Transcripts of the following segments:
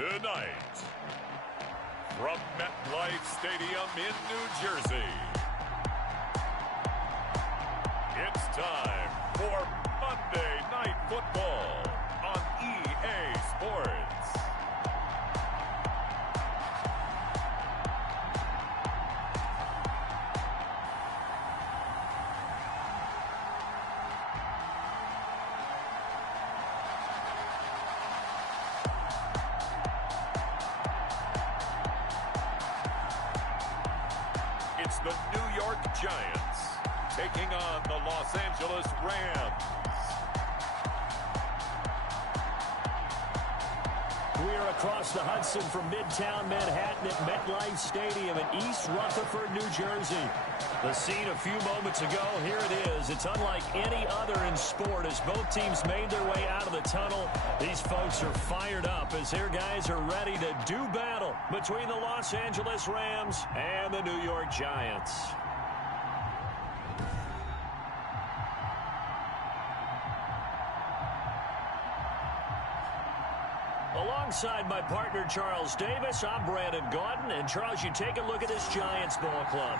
Tonight, from MetLife Stadium in New Jersey, it's time for Monday Night Football on EA Sports. It's the New York Giants taking on the Los Angeles Rams. We are across the Hudson from Midtown Manhattan at MetLife Stadium in East Rutherford, New Jersey. The scene a few moments ago, here it is. It's unlike any other in sport as both teams made their way out of the tunnel. These folks are fired up as their guys are ready to do battle between the Los Angeles Rams and the New York Giants. Alongside my partner, Charles Davis, I'm Brandon Gaudin. And, Charles, you take a look at this Giants ball club.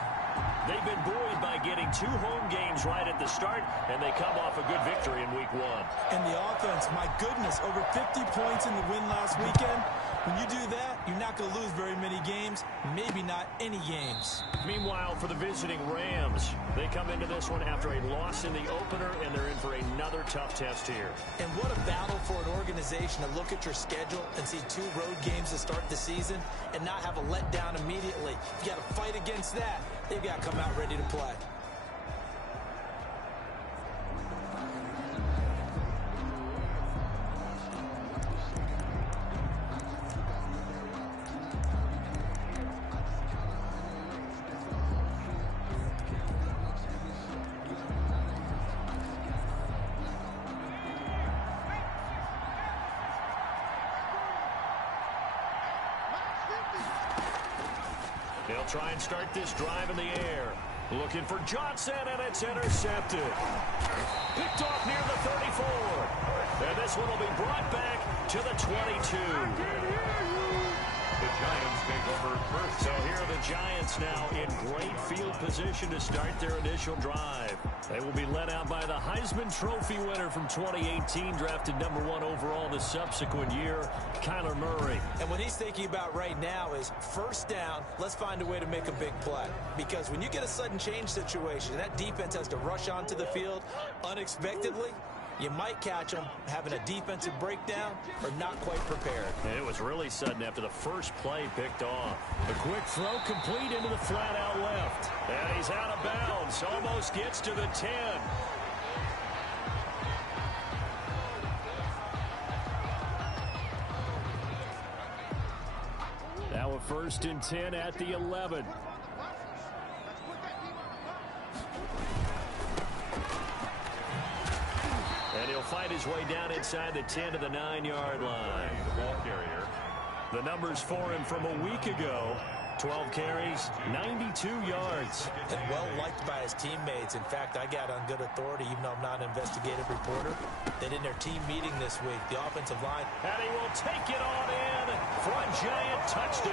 They've been buoyed by getting 2 home games right at the start, and they come off a good victory in Week 1. And the offense, my goodness, over 50 points in the win last weekend. When you do that, you're not going to lose very many games, maybe not any games. Meanwhile, for the visiting Rams, they come into this one after a loss in the opener, and they're in for another tough test here. And what a battle for an organization to look at your schedule and see 2 road games to start the season and not have a letdown immediately. You got to fight against that. They've got to come out ready to play. They'll try and start this drive in the air. Looking for Johnson, and it's intercepted. Picked off near the 34. And this one will be brought back to the 22. The Giants take over first. So here are the Giants now in great field position to start their initial drive. They will be led out by the Heisman Trophy winner from 2018, drafted number 1 overall the subsequent year, Kyler Murray. And what he's thinking about right now is first down, let's find a way to make a big play. Because when you get a sudden change situation, that defense has to rush onto the field unexpectedly. You might catch them having a defensive breakdown or not quite prepared. And it was really sudden after the first play picked off. A quick throw complete into the flat out left. And he's out of bounds. Almost gets to the 10. Now a 1st and 10 at the 11. And he'll fight his way down inside the 10 to the 9-yard line. The ball carrier. The numbers for him from a week ago. 12 carries, 92 yards. And well liked by his teammates. In fact, I got on good authority, even though I'm not an investigative reporter, that in their team meeting this week, the offensive line. And he will take it on in for a Giant touchdown.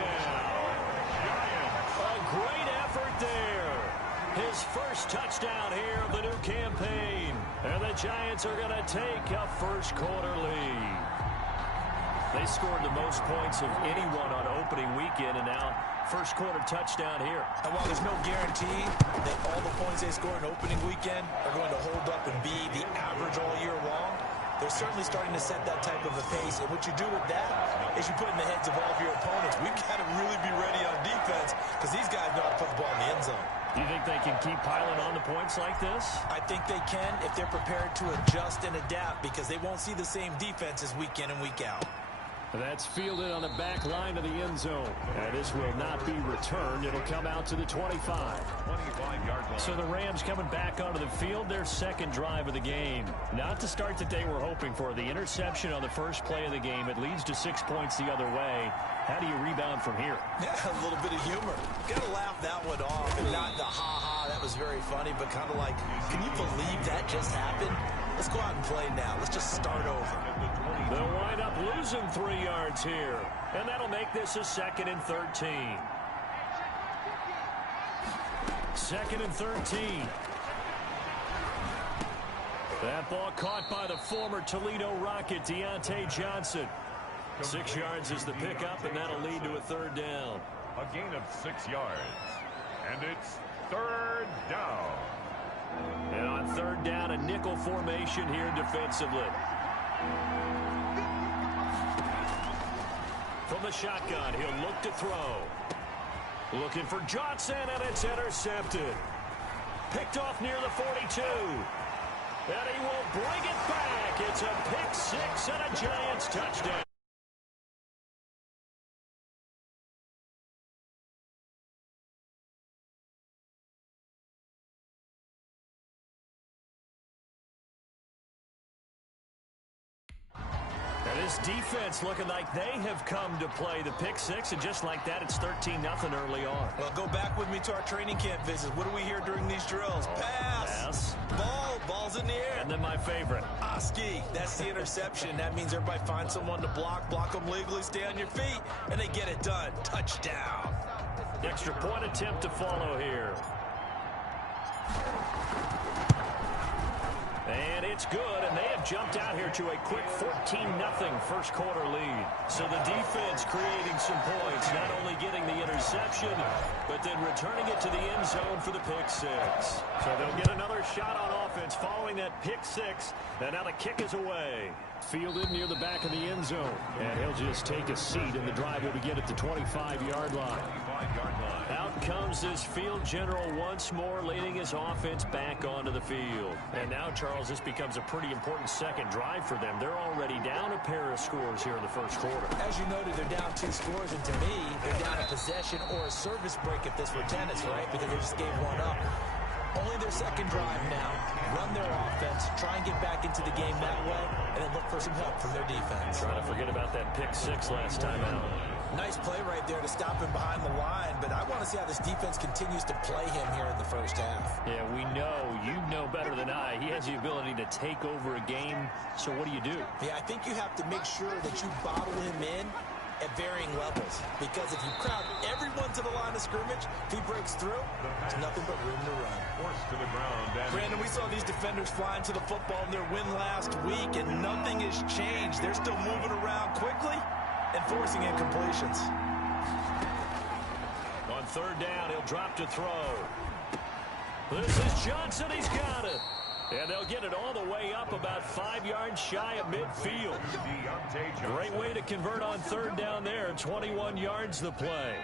A great effort there. His first touchdown here of the new campaign. And the Giants are going to take a first-quarter lead. They scored the most points of anyone on opening weekend, and now first-quarter touchdown here. And while there's no guarantee that all the points they score in opening weekend are going to hold up and be the average all year long, they're certainly starting to set that type of a pace. And what you do with that is you put in the heads of all of your opponents, we've got to really be ready on defense because these guys know how to put the ball in the end zone. Do you think they can keep piling on the points like this? I think they can if they're prepared to adjust and adapt because they won't see the same defenses week in and week out. That's fielded on the back line of the end zone. And this will not be returned. It'll come out to the 25. 25-yard line. So the Rams coming back onto the field, their second drive of the game. Not the start that they were hoping for. The interception on the first play of the game. It leads to 6 points the other way. How do you rebound from here? Yeah, a little bit of humor. Got to laugh that one off and not the ha-ha, that was very funny, but kind of like, can you believe that just happened? Let's go out and play now. Let's just start over. They'll wind up losing 3 yards here. And that'll make this a 2nd and 13. 2nd and 13. That ball caught by the former Toledo Rocket, Deontay Johnson. 6 yards is the pickup, and that'll lead to a 3rd down. A gain of 6 yards. And it's 3rd down. And on 3rd down, a nickel formation here defensively. From the shotgun, he'll look to throw. Looking for Johnson, and it's intercepted. Picked off near the 42. And he will bring it back. It's a pick 6 and a Giants touchdown. This defense looking like they have come to play. The pick 6, and just like that, it's 13-0 early on. Well, go back with me to our training camp visit. What do we hear during these drills? Pass. Ball's in the air. And then my favorite. Ski. That's the interception. That means everybody finds someone to block them legally, stay on your feet, and they get it done. Touchdown. The extra point attempt to follow here. And it's good, and they have jumped out here to a quick 14-0 first quarter lead. So the defense creating some points, not only getting the interception, but then returning it to the end zone for the pick 6. So they'll get another shot on offense following that pick 6, and now the kick is away. Fielded near the back of the end zone, and he'll just take a seat, and the drive will begin at the 25-yard line. Out comes this field general once more, leading his offense back onto the field. And now, Charles, this becomes a pretty important second drive for them. They're already down a pair of scores here in the first quarter. As you noted, they're down 2 scores, and to me, they're down a possession or a service break if this were tennis, right? Because they just gave one up. Only their second drive now. Run their offense, try and get back into the game that way, and then look for some help from their defense. Trying to forget about that pick 6 last time out. Nice play right there to stop him behind the line, but I want to see how this defense continues to play him here in the first half. Yeah, we know. You know better than I. He has the ability to take over a game, so what do you do? Yeah, I think you have to make sure that you bottle him in at varying levels, because if you crowd everyone to the line of scrimmage, if he breaks through, there's nothing but room to run. Forced to the ground. Brandon, we saw these defenders flying to the football in their win last week, and nothing has changed. They're still moving around quickly and forcing incompletions. On 3rd down, he'll drop to throw. This is Johnson. He's got it. And they'll get it all the way up about 5 yards shy of midfield. Great way to convert on 3rd down there. 21 yards the play.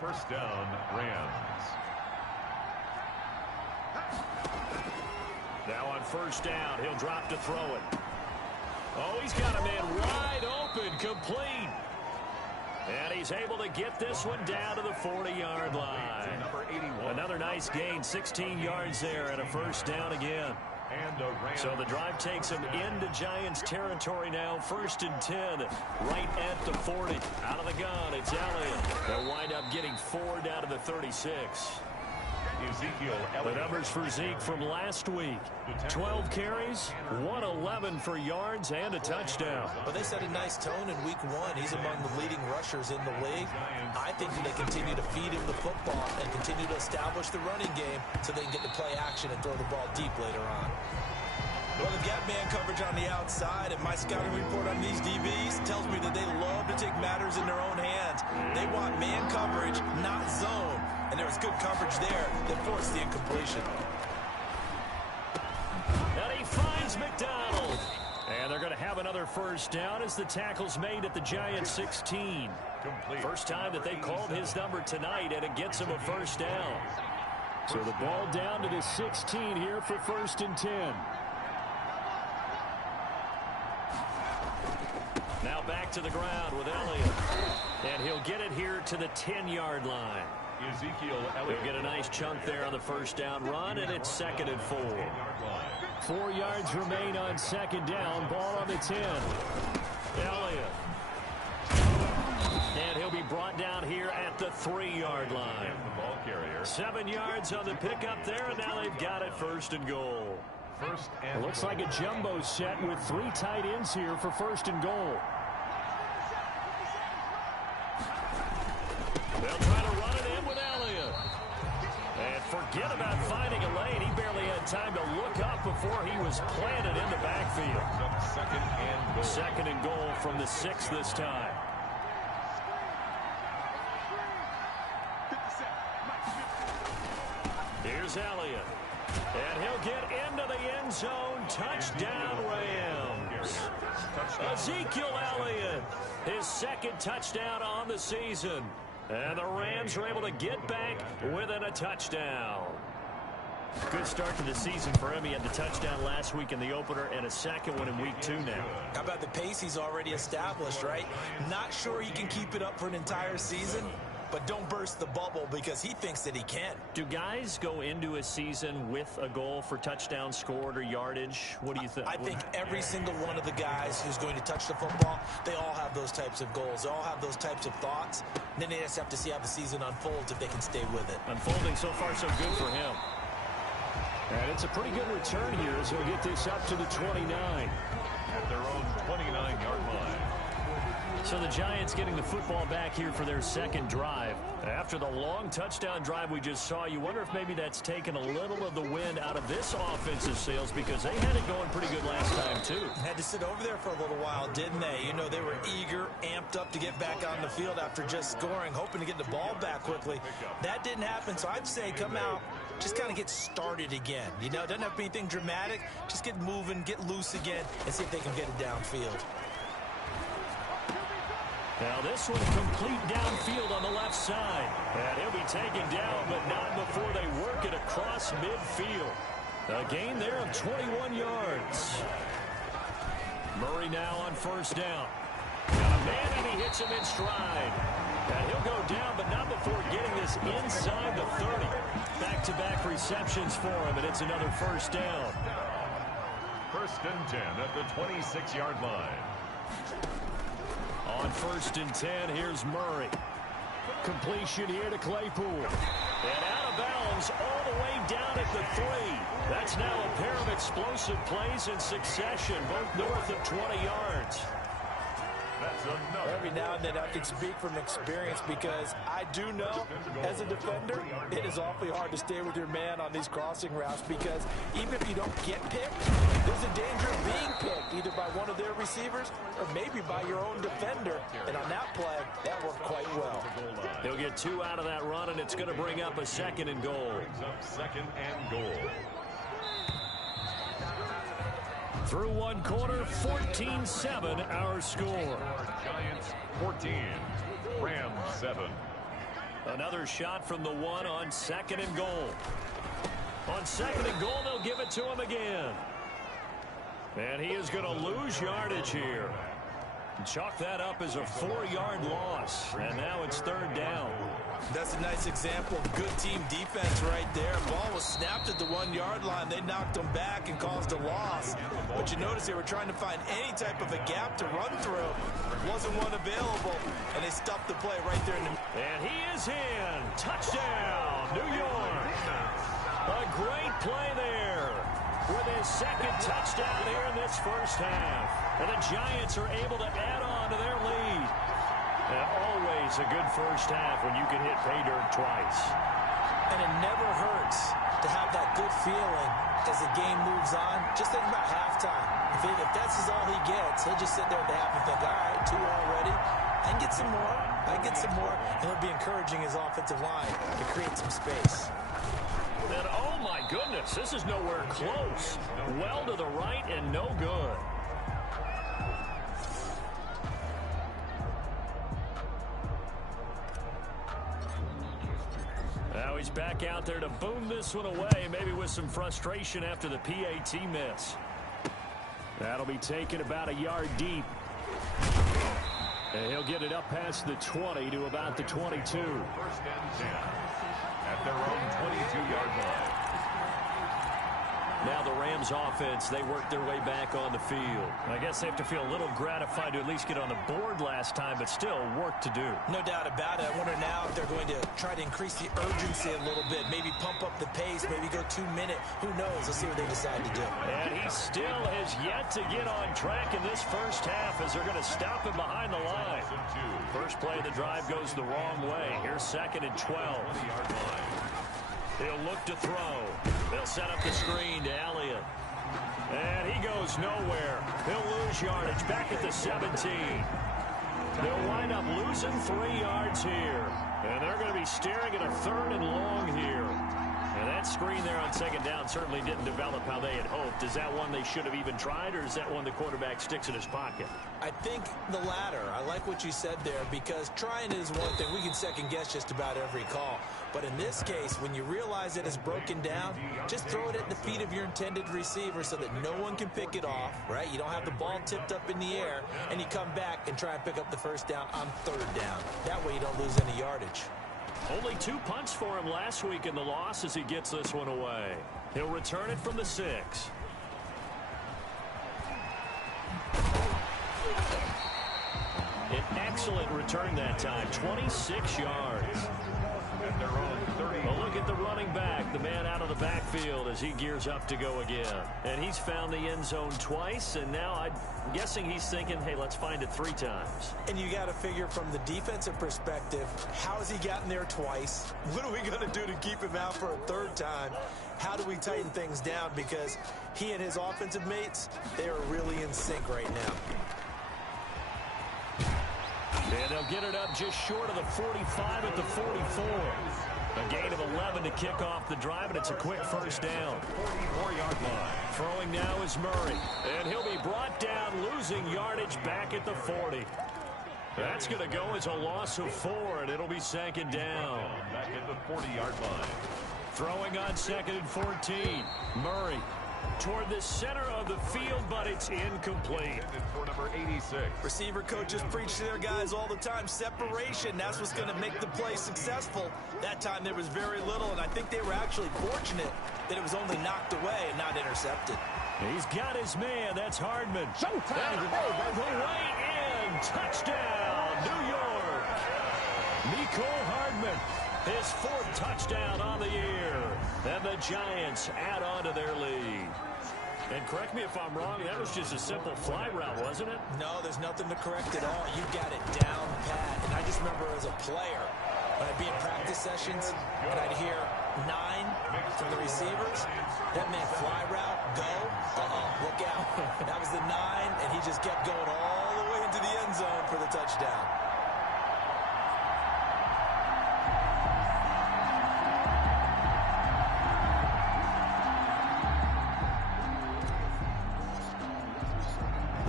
First down, Rams. Now on 1st down, he'll drop to throw it. Oh, he's got a man wide open, complete. And he's able to get this one down to the 40-yard line. Another nice gain, 16 yards there, and a first down again. So the drive takes him into Giants territory now. 1st and 10, right at the 40. Out of the gun, it's Elliott. They'll wind up getting 4 down to the 36. The numbers for Zeke from last week: 12 carries, 111 for yards, and a touchdown. But they set a nice tone in week 1. He's among the leading rushers in the league. I think that they continue to feed him the football and continue to establish the running game so they can get to play action and throw the ball deep later on. Well, they've got man coverage on the outside, and my scouting report on these DBs tells me that they love to take matters in their own hands. They want man coverage, not zone. And there was good coverage there that forced the incompletion. And he finds McDonald. And they're going to have another first down as the tackle's made at the Giants 16. First time that they called his number tonight, and it gets him a first down. So the ball down to the 16 here for 1st and 10. Now back to the ground with Elliott. And he'll get it here to the 10-yard line. He'll get a nice chunk there on the first down run, and it's 2nd and 4. 4 yards remain on 2nd down. Ball on the 10. Elliott. And he'll be brought down here at the 3-yard line. 7 yards on the pickup there, and now they've got it 1st and goal. It looks like a jumbo set with 3 tight ends here for 1st and goal. They'll try to run it in with Elliott. And forget about finding a lane. He barely had time to look up before he was planted in the backfield. Second and goal from the 6 this time. Here's Elliott. And he'll get into the end zone. Touchdown, Rams. Ezekiel Elliott, his second touchdown on the season. And the Rams are able to get back within a touchdown. Good start to the season for him. He had the touchdown last week in the opener and a second one in week 2 now. How about the pace he's already established, right? Not sure he can keep it up for an entire season, but don't burst the bubble because he thinks that he can. Do guys go into a season with a goal for touchdown scored or yardage? What do you think? I think every single one of the guys who's going to touch the football, they all have those types of goals. They all have those types of thoughts. And then they just have to see how the season unfolds if they can stay with it. Unfolding so far so good for him. And it's a pretty good return here as he'll get this up to the 29. At their own 29-yard line. So the Giants getting the football back here for their second drive. After the long touchdown drive we just saw, you wonder if maybe that's taken a little of the wind out of this offensive sails because they had it going pretty good last time too. Had to sit over there for a little while, didn't they? You know, they were eager, amped up to get back on the field after just scoring, hoping to get the ball back quickly. That didn't happen, so I'd say come out, just kind of get started again. You know, it doesn't have to be anything dramatic. Just get moving, get loose again, and see if they can get it downfield. Now this one complete downfield on the left side. And he'll be taken down, but not before they work it across midfield. A gain there of 21 yards. Murray now on first down. Got a man and he hits him in stride. And he'll go down, but not before getting this inside the 30. Back-to-back receptions for him, and it's another first down. First and 10 at the 26-yard line. On first and 10, here's Murray. Completion here to Claypool. And out of bounds all the way down at the 3. That's now a pair of explosive plays in succession, both north of 20 yards. Every now and then I can speak from experience because I do know as a defender it is awfully hard to stay with your man on these crossing routes because even if you don't get picked, there's a danger of being picked either by one of their receivers or maybe by your own defender. And on that play, that worked quite well. He'll get 2 out of that run, and it's going to bring up a second and goal. Second and goal. Through one quarter, 14-7 our score. Giants 14, Rams 7. Another shot from the 1 on second and goal. On second and goal, they'll give it to him again. And he is going to lose yardage here. Chalk that up as a 4-yard loss. And now it's third down. That's a nice example of good team defense right there. Ball was snapped at the 1-yard line. They knocked them back and caused a loss. But you notice they were trying to find any type of a gap to run through. Wasn't one available, and they stuffed the play right there in the... And he is in. Touchdown, New York. A great play there with his second touchdown here in this first half. And the Giants are able to add on to their lead. And always a good first half when you can hit pay dirt twice. And it never hurts to have that good feeling as the game moves on. Just think about halftime. If that's all he gets, he'll just sit there at the half and think, all right, 2 already. I can get some more. I can get some more. And he'll be encouraging his offensive line to create some space. And oh my goodness, this is nowhere close. Well to the right and no good. Now he's back out there to boom this one away, maybe with some frustration after the PAT miss. That'll be taken about a yard deep. And he'll get it up past the 20 to about the 22. First and 10 at their own 22-yard line. Now the Rams offense, they work their way back on the field. I guess they have to feel a little gratified to at least get on the board last time, but still work to do. No doubt about it. I wonder now if they're going to try to increase the urgency a little bit, maybe pump up the pace, maybe go 2-minute. Who knows? Let's see what they decide to do. And he still has yet to get on track in this first half as they're going to stop him behind the line. First play of the drive goes the wrong way. Here's 2nd and 12. He'll look to throw. They'll set up the screen to Elliott. And he goes nowhere. He'll lose yardage back at the 17. They'll wind up losing 3 yards here. And they're going to be staring at a 3rd and long here. And that screen there on 2nd down certainly didn't develop how they had hoped. Is that one they should have even tried, or is that one the quarterback sticks in his pocket? I think the latter. I like what you said there, because trying is one thing. We can second-guess just about every call. But in this case, when you realize it is broken down, just throw it at the feet of your intended receiver so that no one can pick it off, right? You don't have the ball tipped up in the air, and you come back and try and pick up the 1st down on 3rd down. That way you don't lose any yardage. Only 2 punts for him last week in the loss as he gets this one away. He'll return it from the 6. An excellent return that time, 26 yards. Well, look at the running back, the man out of the backfield as he gears up to go again. And he's found the end zone twice, and now I'm guessing he's thinking, hey, let's find it 3 times. And you got to figure from the defensive perspective, how has he gotten there twice? What are we going to do to keep him out for a 3rd time? How do we tighten things down? Because he and his offensive mates, they are really in sync right now. And they'll get it up just short of the 45 at the 44. A gain of 11 to kick off the drive, and it's a quick 1st down. 44-yard line. Throwing now is Murray. And he'll be brought down, losing yardage back at the 40. That's going to go as a loss of 4, and it'll be 2nd down. Back at the 40-yard line. Throwing on 2nd and 14. Murray toward the center of the field, but it's incomplete. For number 86. Receiver coaches preach to their guys all the time. Separation, that's what's going to make the play successful. That time there was very little, and I think they were actually fortunate that it was only knocked away and not intercepted. He's got his man. That's Hardman. Showtime. The way in. Touchdown, New York. Mecole Hardman. His 4th touchdown on the year. And the Giants add on to their lead. And correct me if I'm wrong, that was just a simple fly route, wasn't it? No, there's nothing to correct at all. You got it down pat. And I just remember as a player, when I'd be in practice sessions, and I'd hear 9 from the receivers, that meant fly route, go, look out. That was the 9, and he just kept going all the way into the end zone for the touchdown.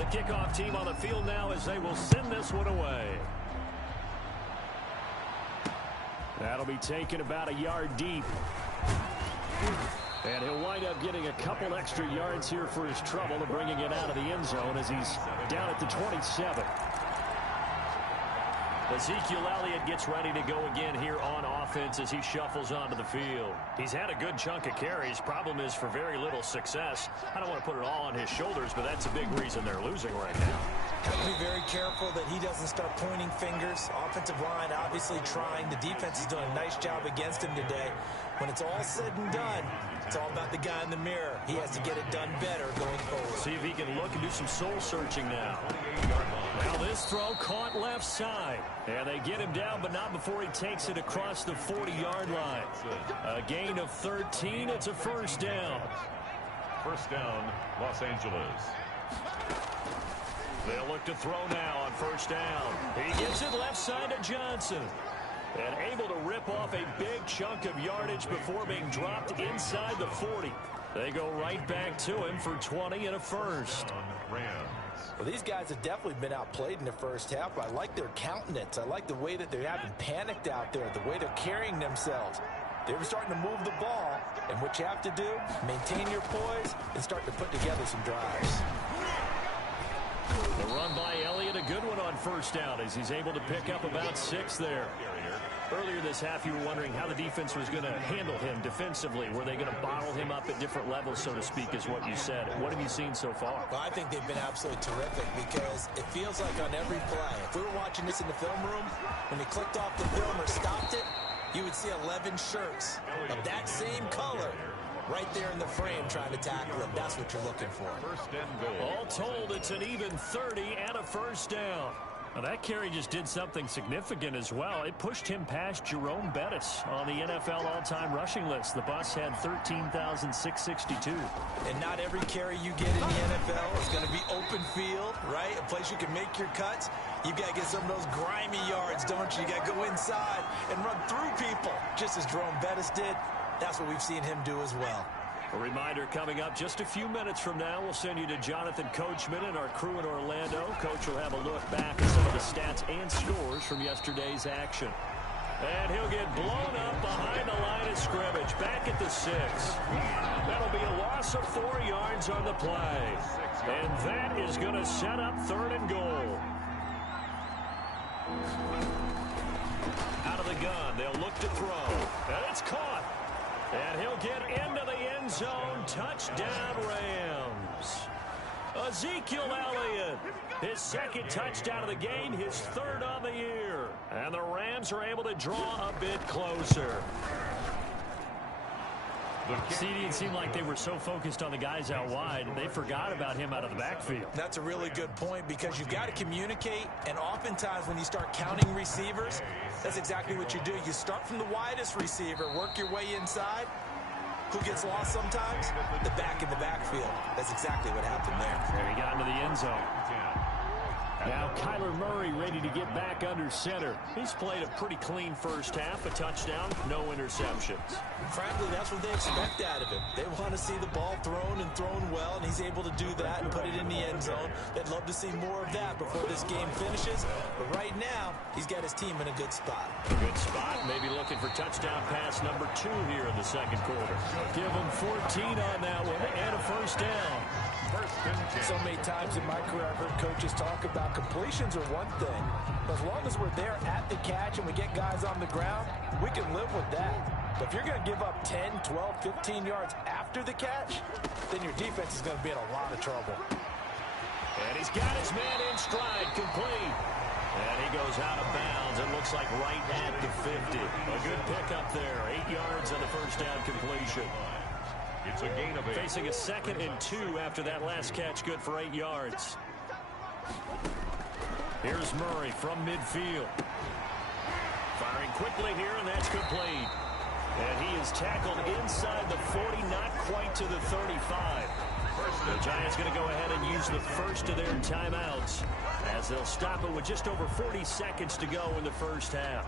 Kickoff team on the field now as they will send this one away. That'll be taken about a yard deep. And he'll wind up getting a couple extra yards here for his trouble of bringing it out of the end zone as he's down at the 27. Ezekiel Elliott gets ready to go again here on offense as he shuffles onto the field. He's had a good chunk of carries. Problem is for very little success. I don't want to put it all on his shoulders, but that's a big reason they're losing right now. Have to be very careful that he doesn't start pointing fingers. Offensive line obviously trying. The defense is doing a nice job against him today. When it's all said and done, it's all about the guy in the mirror. He has to get it done better going forward. See if he can look and do some soul searching now. Now this throw caught left side. And they get him down, but not before he takes it across the 40-yard line. A gain of 13. It's a 1st down. 1st down, Los Angeles. They'll look to throw now on 1st down. He gives it left side to Johnson. And able to rip off a big chunk of yardage before being dropped inside the 40. They go right back to him for 20 and a 1st. Well, these guys have definitely been outplayed in the 1st half. I like their countenance. I like the way that they haven't panicked out there, the way they're carrying themselves. They're starting to move the ball, and what you have to do, maintain your poise and start to put together some drives. The run by Elliott, a good one on 1st down as he's able to pick up about 6 there. Earlier this half, you were wondering how the defense was going to handle him defensively. Were they going to bottle him up at different levels, so to speak, is what you said. What have you seen so far? Well, I think they've been absolutely terrific because it feels like on every play, if we were watching this in the film room, when he clicked off the film or stopped it, you would see 11 shirts of that same color right there in the frame trying to tackle him. That's what you're looking for. First and goal. All told, it's an even 30 and a first down. Now, that carry just did something significant as well. It pushed him past Jerome Bettis on the NFL all-time rushing list. The Bucs had 13,662. And not every carry you get in the NFL is going to be open field, right? A place you can make your cuts. You've got to get some of those grimy yards, don't you? You got to go inside and run through people, just as Jerome Bettis did. That's what we've seen him do as well. A reminder coming up just a few minutes from now. We'll send you to Jonathan Coachman and our crew in Orlando. Coach will have a look back at some of the stats and scores from yesterday's action. And he'll get blown up behind the line of scrimmage, back at the 6. That'll be a loss of 4 yards on the play. And that is going to set up 3rd and goal. Out of the gun, they'll look to throw. And it's caught. And he'll get into the end zone. Touchdown, Rams. Ezekiel Elliott, his 2nd touchdown of the game, his 3rd on the year. And the Rams are able to draw a bit closer. CD, it seemed like they were so focused on the guys out wide, they forgot about him out of the backfield. That's a really good point because you've got to communicate, and oftentimes when you start counting receivers, that's exactly what you do. You start from the widest receiver, work your way inside. Who gets lost sometimes? The back in the backfield. That's exactly what happened there. There he got into the end zone. Now Kyler Murray ready to get back under center. He's played a pretty clean first half, a touchdown, no interceptions. Frankly, that's what they expect out of him. They want to see the ball thrown and thrown well, and he's able to do that and put it in the end zone. They'd love to see more of that before this game finishes. But right now, he's got his team in a good spot. A good spot, maybe looking for touchdown pass number 2 here in the 2nd quarter. Give him 14 on that one and a first down. So many times in my career, I've heard coaches talk about completions are one thing. But as long as we're there at the catch and we get guys on the ground, we can live with that. But if you're going to give up 10, 12, 15 yards after the catch, then your defense is going to be in a lot of trouble. And he's got his man in stride, complete. And he goes out of bounds. It looks like right at the 50. A good pickup there. 8 yards on the first down completion. It's a gain of 8. Facing a 2nd and 2 after that last catch, good for 8 yards. Here's Murray from midfield. Firing quickly here, and that's complete. And he is tackled inside the 40, not quite to the 35. The Giants going to go ahead and use the first of their timeouts as they'll stop it with just over 40 seconds to go in the first half.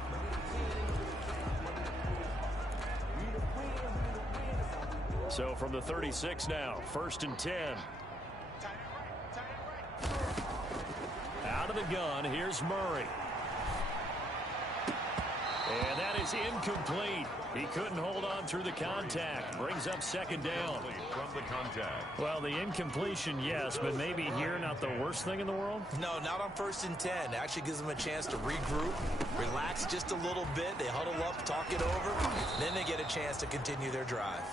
So from the 36 now, 1st and 10. Out of the gun, here's Murray. And that is incomplete. He couldn't hold on through the contact. Brings up 2nd down. From the contact. Well, the incompletion, yes, but maybe here not the worst thing in the world? No, not on 1st and 10. It actually gives them a chance to regroup, relax just a little bit. They huddle up, talk it over. Then they get a chance to continue their drive.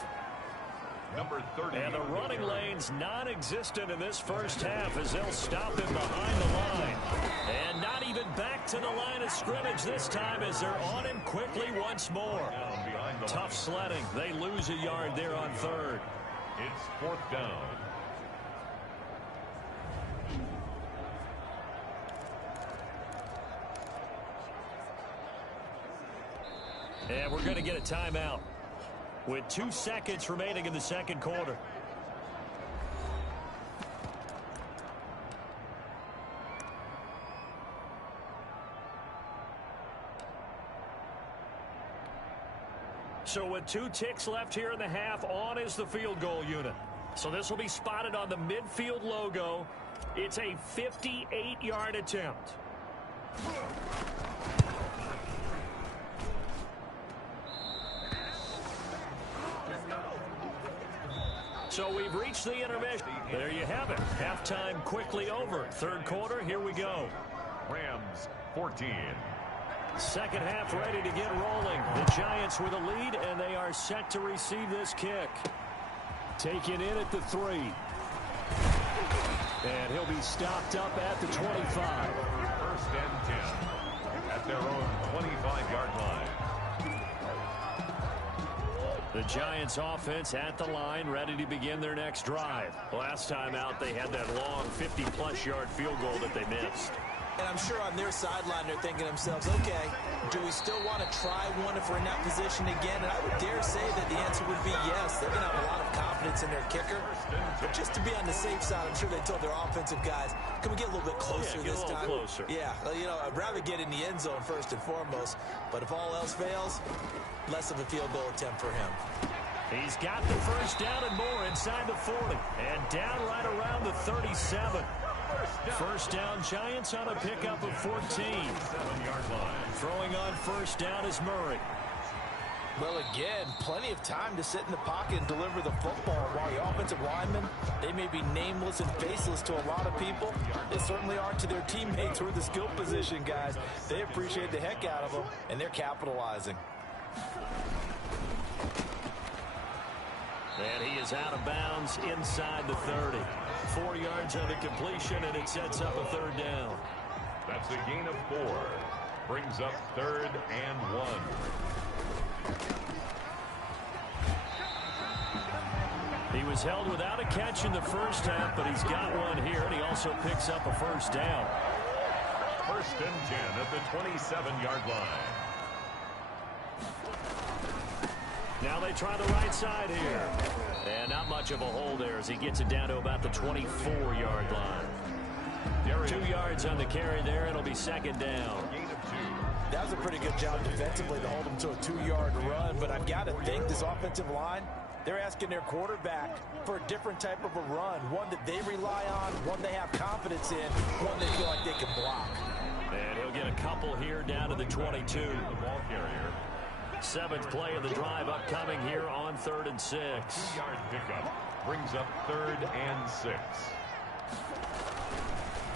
Number 30. And the running lane's non-existent in this first half as they'll stop him behind the line. And not even back to the line of scrimmage this time as they're on him quickly once more. Tough sledding. They lose a yard there on 3rd. It's 4th down. And we're going to get a timeout with 2 seconds remaining in the 2nd quarter. So with 2 ticks left here in the half, on is the field goal unit. So this will be spotted on the midfield logo. It's a 58-yard attempt. So we've reached the intermission. There you have it. Halftime quickly over. 3rd quarter, here we go. Rams 14. Second half ready to get rolling. The Giants with a lead, and they are set to receive this kick. Taken in at the 3. And he'll be stopped up at the 25. First and 10 at their own 25-yard line. The Giants offense at the line, ready to begin their next drive. Last time out, they had that long 50-plus yard field goal that they missed. And I'm sure on their sideline they're thinking to themselves, okay, do we still want to try one if we're in that position again? And I would dare say that the answer would be yes. They're going to have a lot of confidence in their kicker. But just to be on the safe side, I'm sure they told their offensive guys, can we get a little bit closer this time? Closer. Yeah, well, you know, I'd rather get in the end zone first and foremost. But if all else fails, less of a field goal attempt for him. He's got the first down and more inside the 40. And down right around the 37. First down, Giants on a pickup of 14. 7-yard line. Throwing on first down is Murray. Well, again, plenty of time to sit in the pocket and deliver the football. While the offensive linemen, they may be nameless and faceless to a lot of people, they certainly are to their teammates who are the skill position guys. They appreciate the heck out of them, and they're capitalizing. And he is out of bounds inside the 30. 4 yards on the completion, and it sets up a third down. That's a gain of 4. Brings up 3rd and 1. He was held without a catch in the first half, but he's got one here, and he also picks up a first down. First and 10 at the 27-yard line. Now they try the right side here. And not much of a hold there as he gets it down to about the 24-yard line. 2 yards on the carry there. It'll be second down. Gain of 2. That was a pretty good job defensively to hold him to a 2-yard run, but I've got to think this offensive line, they're asking their quarterback for a different type of a run, one that they rely on, one they have confidence in, one they feel like they can block. And he'll get a couple here down to the 22. The ball carrier. 7th play of the drive upcoming here on 3rd and 6. 2-yard pickup brings up 3rd and 6.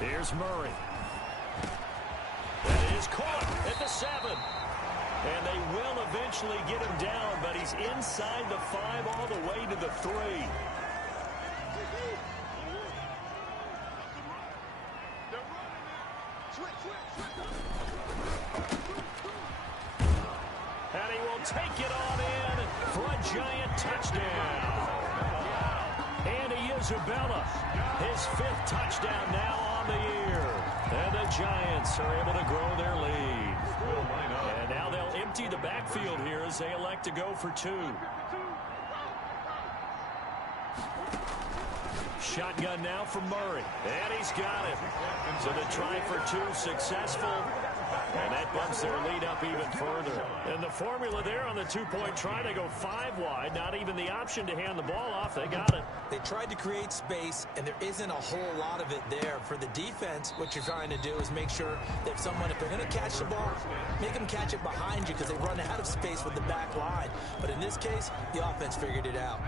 Here's Murray. That is caught at the 7. And they will eventually get him down, but he's inside the 5 all the way to the 3. And he will take it on in for a Giant touchdown. Andy Isabella, his 5th touchdown now on the year. And the Giants are able to grow their lead. And now they'll empty the backfield here as they elect to go for 2. Shotgun now for Murray. And he's got it. So the try for 2 successful. And that bumps their lead up even further. And the formula there on the 2-point try, they go 5 wide. Not even the option to hand the ball off. They got it. They tried to create space, and there isn't a whole lot of it there. For the defense, what you're trying to do is make sure that if they're going to catch the ball, make them catch it behind you because they run out of space with the back line. But in this case, the offense figured it out.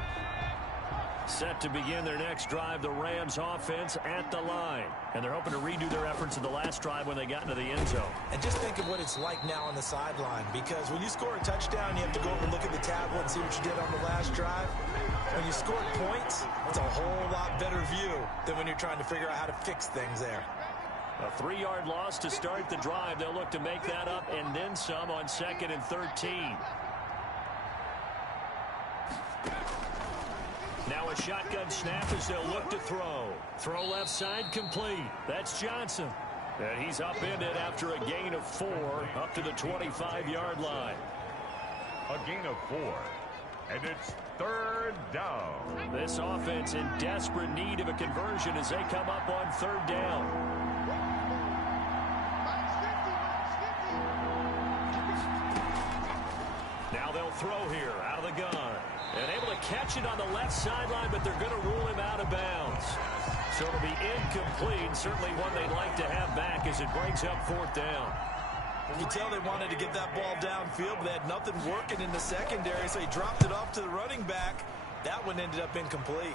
Set to begin their next drive, the Rams offense at the line. And they're hoping to redo their efforts in the last drive when they got into the end zone. And just think of what it's like now on the sideline, because when you score a touchdown, you have to go over and look at the tablet and see what you did on the last drive. When you score points, it's a whole lot better view than when you're trying to figure out how to fix things there. A 3-yard loss to start the drive. They'll look to make that up and then some on 2nd and 13. Now a shotgun snap as they'll look to throw. Throw left side complete. That's Johnson. And he's upended after a gain of 4 up to the 25-yard line. A gain of 4. And it's 3rd down. This offense in desperate need of a conversion as they come up on 3rd down. Now they'll throw here out of the gun. And able to catch it on the left sideline, but they're going to rule him out of bounds. So it'll be incomplete. Certainly one they'd like to have back as it brings up 4th down. You can tell they wanted to get that ball downfield, but they had nothing working in the secondary, so he dropped it off to the running back. That one ended up incomplete.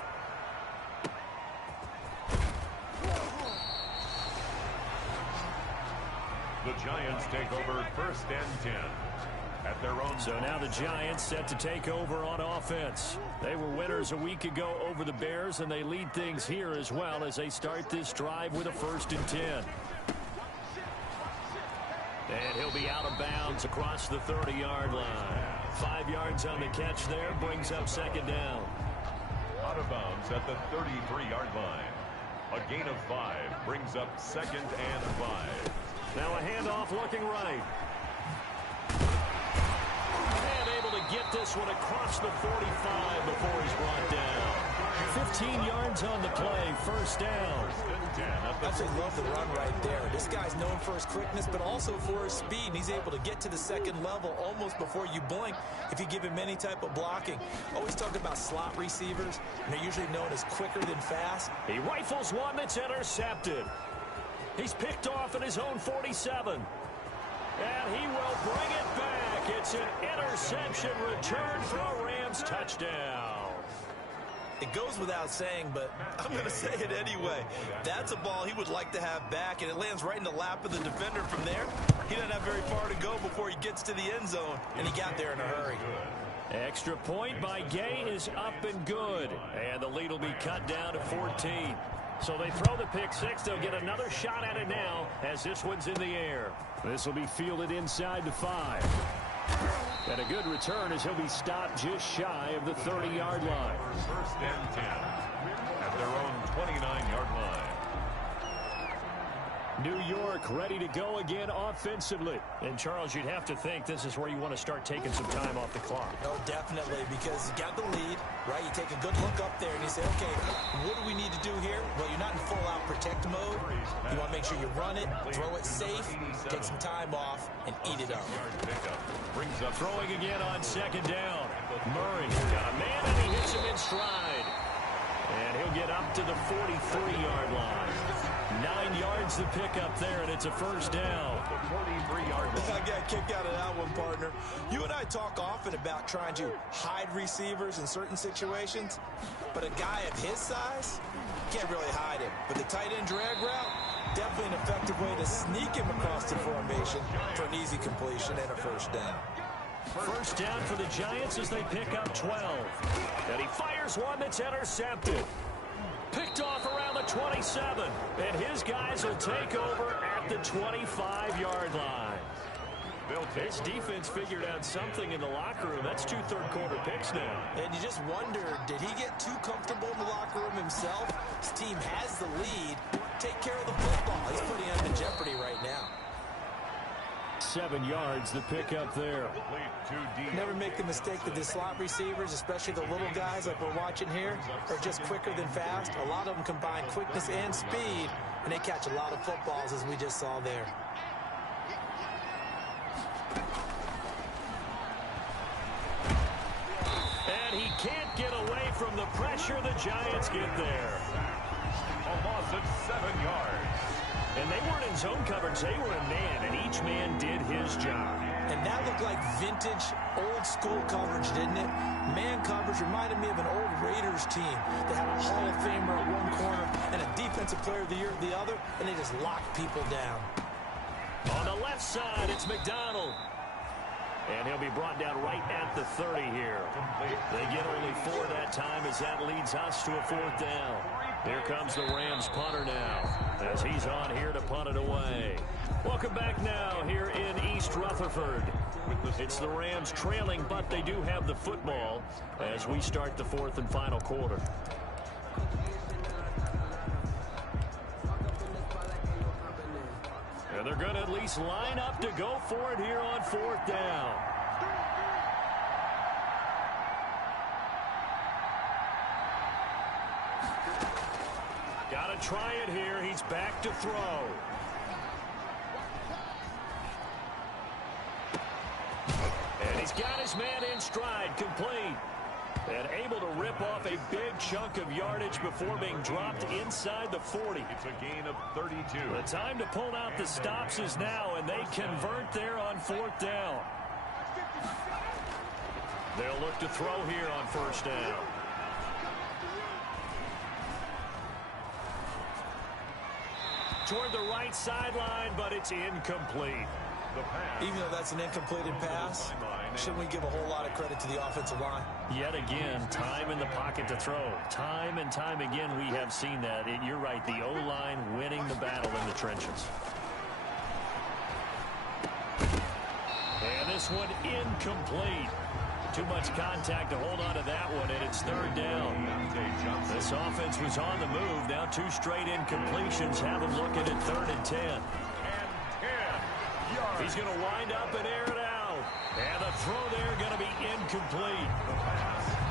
The The Giants take over 1st and 10 at their own. So now the Giants set to take over on offense. They were winners a week ago over the Bears, and they lead things here as well as they start this drive with a 1st and 10. And he'll be out of bounds across the 30-yard line. 5 yards on the catch there, brings up 2nd down. Out of bounds at the 33-yard line. A gain of 5 brings up 2nd and 5. Now a handoff looking right. And able to get this one across the 45 before he's brought down. 15 yards on the play, 1st down. I absolutely love the run right there. This guy's known for his quickness, but also for his speed. And he's able to get to the 2nd level almost before you blink if you give him any type of blocking. Always talk about slot receivers, and they're usually known as quicker than fast. He rifles one that's intercepted. He's picked off at his own 47. And he will bring it back. It's an interception return for a Rams touchdown. It goes without saying, but I'm going to say it anyway. That's a ball he would like to have back, and it lands right in the lap of the defender from there. He doesn't have very far to go before he gets to the end zone, and he got there in a hurry. Extra point by Gay is up and good, and the lead will be cut down to 14. So they throw the pick 6. They'll get another shot at it now as this one's in the air. This will be fielded inside the 5. And a good return as he'll be stopped just shy of the 30-yard line. 1st and 10 at their own 29-yard line. New York ready to go again offensively. And, Charles, you'd have to think this is where you want to start taking some time off the clock. Oh, definitely, because you got the lead, right? You take a good look up there and you say, okay, what do we need to do here? Well, you're not in full-out protect mode. You want to make sure you run it, throw it safe, take some time off, and eat it up. Throwing again on 2nd down. Murray got a man, and he hits him in stride. And he'll get up to the 43-yard line. 9 yards to pick up there, and it's a 1st down. 43-yard line. I got kicked out of that one, partner. You and I talk often about trying to hide receivers in certain situations, but a guy of his size can't really hide him. But the tight end drag route, definitely an effective way to sneak him across the formation for an easy completion and a 1st down. 1st down for the Giants as they pick up 12. And he fires one that's intercepted. Picked off around the 27. And his guys will take over at the 25-yard line. This defense figured out something in the locker room. That's 2 third-quarter picks now. And you just wonder, did he get too comfortable in the locker room himself? His team has the lead. Take care of the football. He's putting him in jeopardy right now. 7 yards the pick up there. Never make the mistake that the slot receivers, especially the little guys like we're watching here, are just quicker than fast. A lot of them combine quickness and speed, and they catch a lot of footballs, as we just saw there. And he can't get away from the pressure. The Giants get there. A loss of 7 yards. And they weren't in zone coverage. They were in man, and each man did his job. And that looked like vintage, old-school coverage, didn't it? Man coverage reminded me of an old Raiders team that had a Hall of Famer at one corner and a Defensive Player of the Year at the other, and they just locked people down. On the left side, it's McDonald. And he'll be brought down right at the 30 here. They get only 4 that time as that leads us to a 4th down. Here comes the Rams punter now as he's on here to punt it away. Welcome back now here in East Rutherford. It's the Rams trailing, but they do have the football as we start the 4th and final quarter. And they're going to at least line up to go for it here on 4th down. Got to try it here. He's back to throw. And he's got his man in stride, complete. And able to rip off a big chunk of yardage before being dropped inside the 40. It's a gain of 32. The time to pull out the stops is now, and they convert there on 4th down. They'll look to throw here on 1st down. toward the right sideline, but it's incomplete. Even though that's an incompleted pass, shouldn't we give a whole lot of credit to the offensive line? Yet again, time in the pocket to throw. Time and time again, we have seen that. You're right, the O-line winning the battle in the trenches. And this one incomplete. Too much contact to hold on to that one, and it's third down. This offense was on the move. Now 2 straight incompletions have them looking at 3rd and 10. He's going to wind up and air it out. And the throw there going to be incomplete.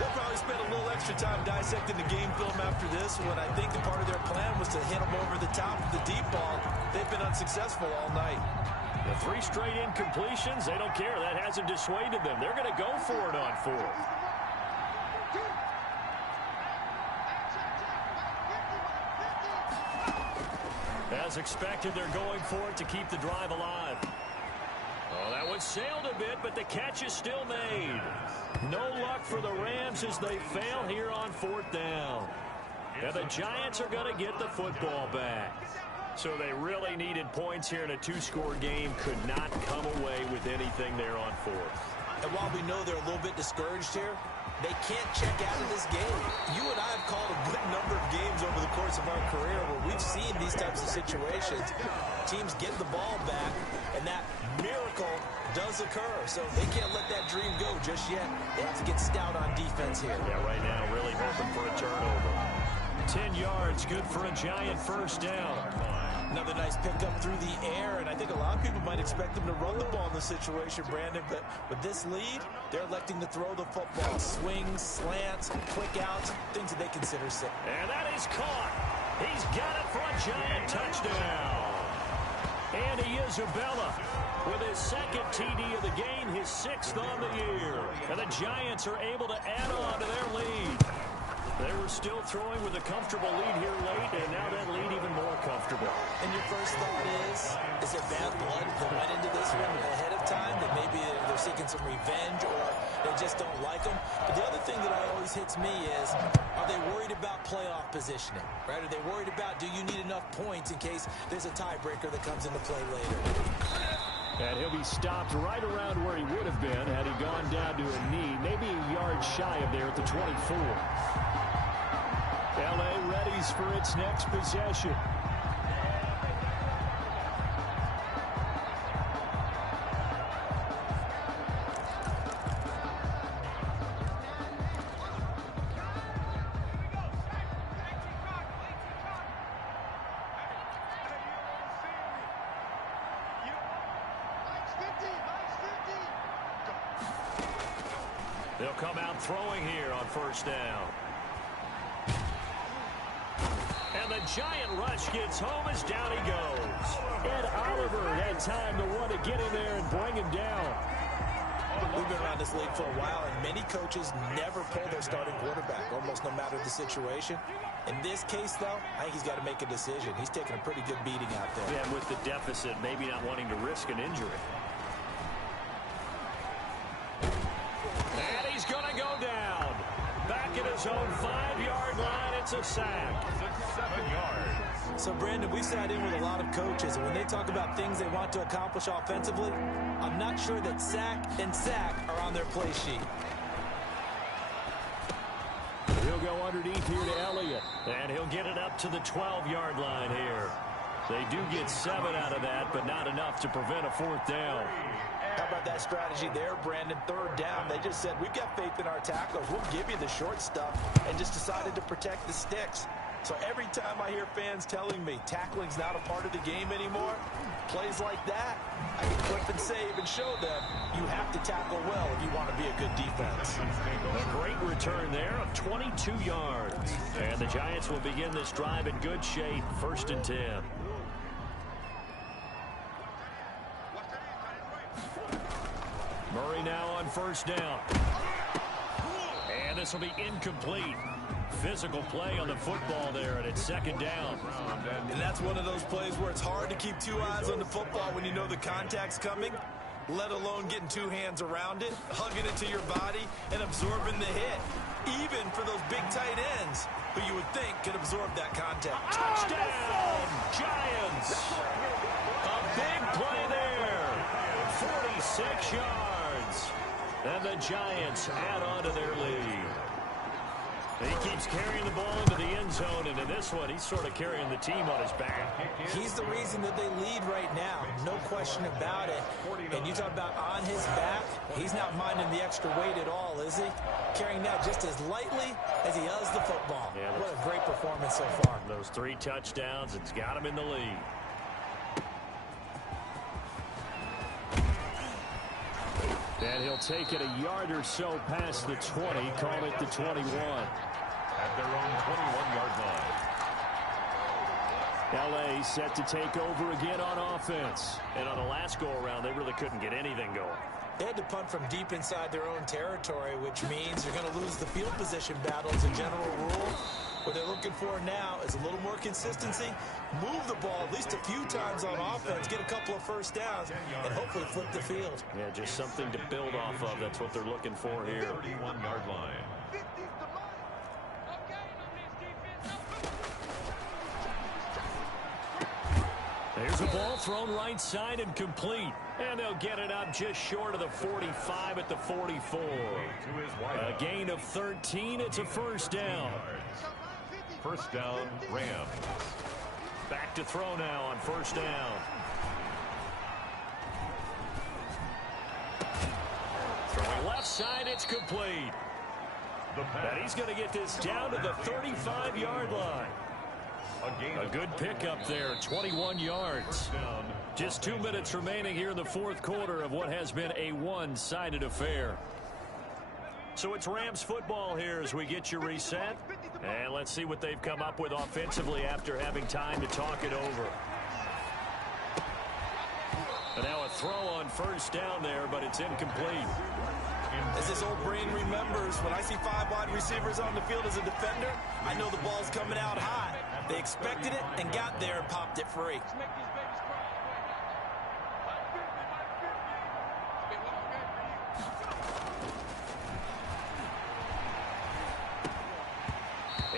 They'll probably spend a little extra time dissecting the game film after this when I think the part of their plan was to hit them over the top of the deep ball. They've been unsuccessful all night. The 3 straight incompletions, they don't care. That hasn't dissuaded them. They're going to go for it on 4th. As expected, they're going for it to keep the drive alive. Oh, that one sailed a bit, but the catch is still made. No luck for the Rams as they fail here on 4th down. And the Giants are going to get the football back. So they really needed points here in a 2-score game. Could not come away with anything there on 4th. And while we know they're a little bit discouraged here, they can't check out of this game. You and I have called a good number of games over the course of our career where we've seen these types of situations. Teams get the ball back, and that miracle does occur. So they can't let that dream go just yet. They have to get stout on defense here. Yeah, right now really hoping for a turnover. 10 yards, good for a Giant first down. Another nice pickup through the air, and I think a lot of people might expect them to run the ball in this situation, Brandon, but with this lead, they're electing to throw the football. Swings, slants, quick outs, things that they consider safe. And that is caught. He's got it for a Giant touchdown. Andy Isabella with his 2nd TD of the game, his 6th on the year. And the Giants are able to add on to their lead. They were still throwing with a comfortable lead here late, and now that lead even more comfortable. And your first thought is there bad blood that went into this one ahead of time, that maybe they're seeking some revenge or they just don't like them? But the other thing that always hits me is, are they worried about playoff positioning? Right? Are they worried about, do you need enough points in case there's a tiebreaker that comes into play later? And he'll be stopped right around where he would have been had he gone down to a knee, maybe a yard shy of there at the 24. L.A. readies for its next possession. They'll come out throwing here on first down. And the Giant rush gets home as down he goes. Ed Oliver had time to want to get in there and bring him down. We've been around this league for a while, and many coaches never pull their starting quarterback, almost no matter the situation. In this case, though, I think he's got to make a decision. He's taking a pretty good beating out there. Yeah, and with the deficit, maybe not wanting to risk an injury. And he's going to go down. Back at his own 5-yard line, it's a sack. 7 yards. So, Brandon, we sat in with a lot of coaches, and when they talk about things they want to accomplish offensively, I'm not sure that sack and sack are on their play sheet. He'll go underneath here to Elliott, and he'll get it up to the 12-yard line here. They do get 7 out of that, but not enough to prevent a 4th down. How about that strategy there, Brandon? 3rd down. They just said, we've got faith in our tacklers. We'll give you the short stuff, and just decided to protect the sticks. So every time I hear fans telling me tackling's not a part of the game anymore, plays like that, I can clip and save and show them you have to tackle well if you want to be a good defense. A great return there of 22 yards. And the Giants will begin this drive in good shape, 1st and 10. Murray now on 1st down. And this will be incomplete. Physical play on the football there, and it's 2nd down. And that's one of those plays where it's hard to keep 2 eyes on the football when you know the contact's coming. let alone getting two hands around it, hugging it to your body, and absorbing the hit. Even for those big tight ends, who you would think could absorb that contact. Touchdown, Giants. A big play there. 46 yards. And the Giants add on to their lead. He keeps carrying the ball into the end zone, and in this one, he's sort of carrying the team on his back. He's the reason that they lead right now, no question about it. And you talk about on his back, he's not minding the extra weight at all, is he? Carrying that just as lightly as he does the football. Yeah, what a great performance so far. Those 3 touchdowns, it's got him in the lead. And he'll take it a yard or so past the 20, call it the 21. At their own 21-yard line. L.A. set to take over again on offense. And on the last go-around, they really couldn't get anything going. They had to punt from deep inside their own territory, which means you're going to lose the field position battle as a general rule. What they're looking for now is a little more consistency, move the ball at least a few times on offense, get a couple of first downs, and hopefully flip the field. Yeah, just something to build off of. That's what they're looking for here. 31-yard line. There's a ball thrown right side and complete. And they'll get it up just short of the 45 at the 44. A gain of 13. It's a first down. First down, Rams. Back to throw now on first down. Throwing left side, it's complete. And he's going to get this down to the 35-yard line. A good pickup there, 21 yards. Just 2 minutes remaining here in the fourth quarter of what has been a one-sided affair. So it's Rams football here as we get you reset. And let's see what they've come up with offensively after having time to talk it over. And now a throw on first down there, but it's incomplete. As this old brain remembers, when I see 5 wide receivers on the field as a defender, I know the ball's coming out hot. They expected it and got there and popped it free.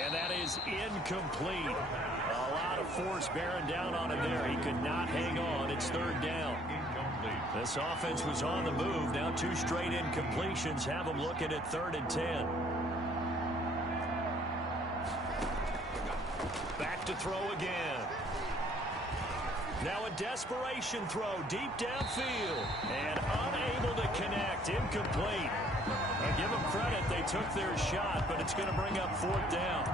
And that is incomplete. A lot of force bearing down on him there. He could not hang on. It's third down. This offense was on the move. Now 2 straight incompletions have them looking at 3rd and 10. Back to throw again. Now a desperation throw deep downfield. And unable to connect. Incomplete. I give them credit. They took their shot, but it's going to bring up 4th down.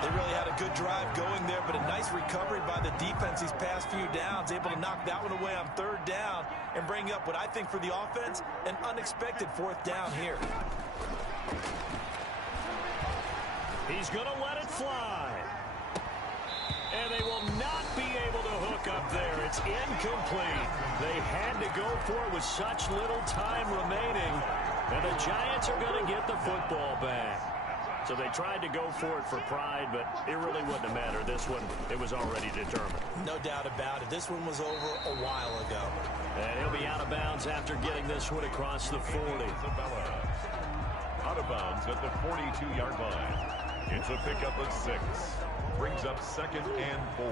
They really had a good drive going there, but a nice recovery by the defense these past few downs. Able to knock that one away on 3rd down and bring up what I think for the offense, an unexpected 4th down here. He's going to let it fly. And they will not be able to hook up there. It's incomplete. They had to go for it with such little time remaining. And the Giants are going to get the football back. So they tried to go for it for pride, but it really wouldn't have mattered. This one, it was already determined. No doubt about it. This one was over a while ago. And he'll be out of bounds after getting this one across the 40. Out of bounds at the 42-yard line. It's a pickup of 6. Brings up 2nd and 4.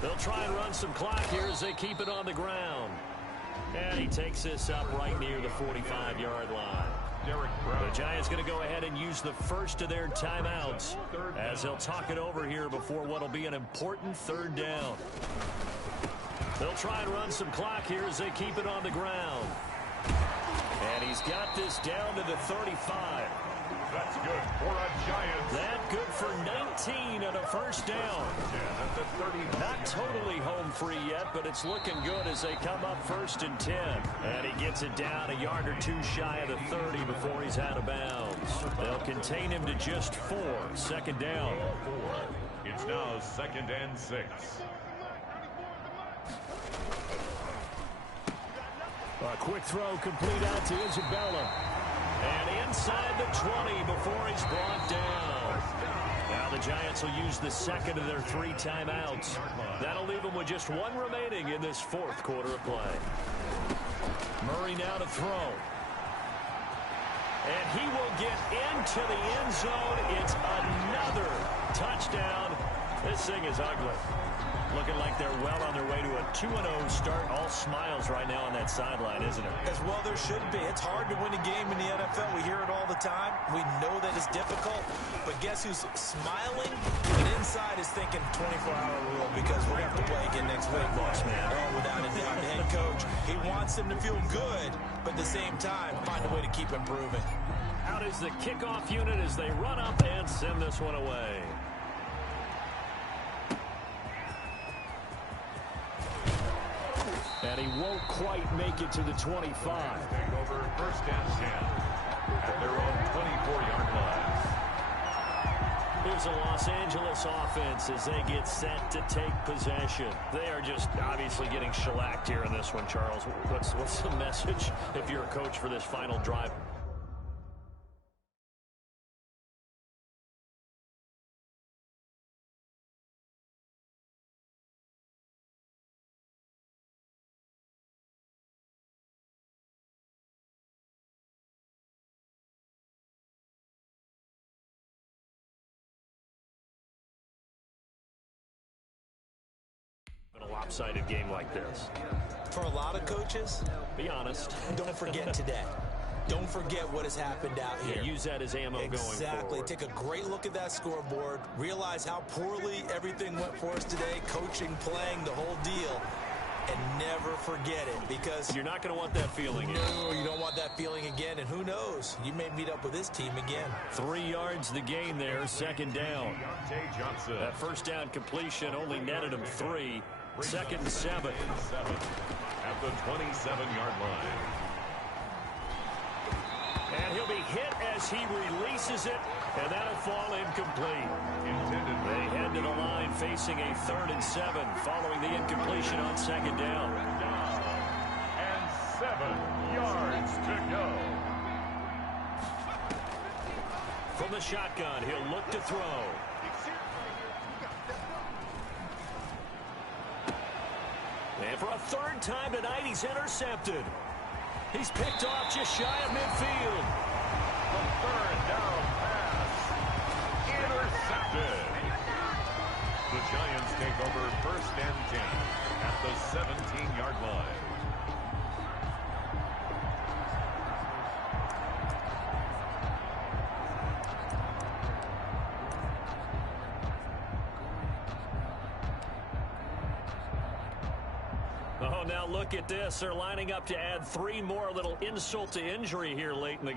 They'll try and run some clock here as they keep it on the ground. And he takes this up right near the 45-yard line. The Giants going to go ahead and use the first of their timeouts as they'll talk it over here before what will be an important 3rd down. They'll try and run some clock here as they keep it on the ground. And he's got this down to the 35. That's good for a Giants. That good for 19 and a first down. Yeah, at the 30. Not totally home free yet, but it's looking good as they come up 1st and 10. And he gets it down a yard or 2 shy of the 30 before he's out of bounds. They'll contain him to just 4. 2nd down. It's now 2nd and 6. A quick throw complete out to Isabella. And inside the 20 before he's brought down. Giants will use the second of their 3 timeouts. That'll leave them with just 1 remaining in this 4th quarter of play. Murray now to throw. And he will get into the end zone. It's another touchdown. This thing is ugly. Looking like they're well on their way to a 2-0 start. All smiles right now on that sideline, isn't it? As well there should be. It's hard to win a game in the NFL. We hear it all the time. We know that it's difficult. But guess who's smiling? And inside is thinking 24-hour rule because we're going to have to play again next week, boss man. Oh, without a doubt. The head coach, he wants them to feel good, but at the same time, find a way to keep improving. Out is the kickoff unit as they run up and send this one away. And he won't quite make it to the 25. Take over 1st and 10 at their own 24-yard line. Here's a Los Angeles offense as they get set to take possession. They are just obviously getting shellacked here in this one, Charles. What's the message if you're a coach for this final drive? A lopsided game like this. For a lot of coaches, be honest. Don't forget today. Don't forget what has happened out here. Yeah, use that as ammo going forward. Exactly. Take a great look at that scoreboard. Realize how poorly everything went for us today. Coaching, playing, the whole deal. And never forget it because you're not going to want that feeling. No, you don't want that feeling again. And who knows? You may meet up with this team again. 3 yards the gain there. 2nd down. That 1st down completion only netted him 3. 2nd and 7. At the 27-yard line. And he'll be hit as he releases it, and that'll fall incomplete. They head to the line facing a 3rd and 7 following the incompletion on 2nd down. And 7 yards to go. From the shotgun, he'll look to throw. And for a 3rd time tonight, he's intercepted. He's picked off just shy of midfield. The 3rd down pass. Intercepted. The Giants take over 1st and 10 at the 17-yard line. Oh, now look at this. They're lining up to add 3 more, a little insult to injury here late in the game.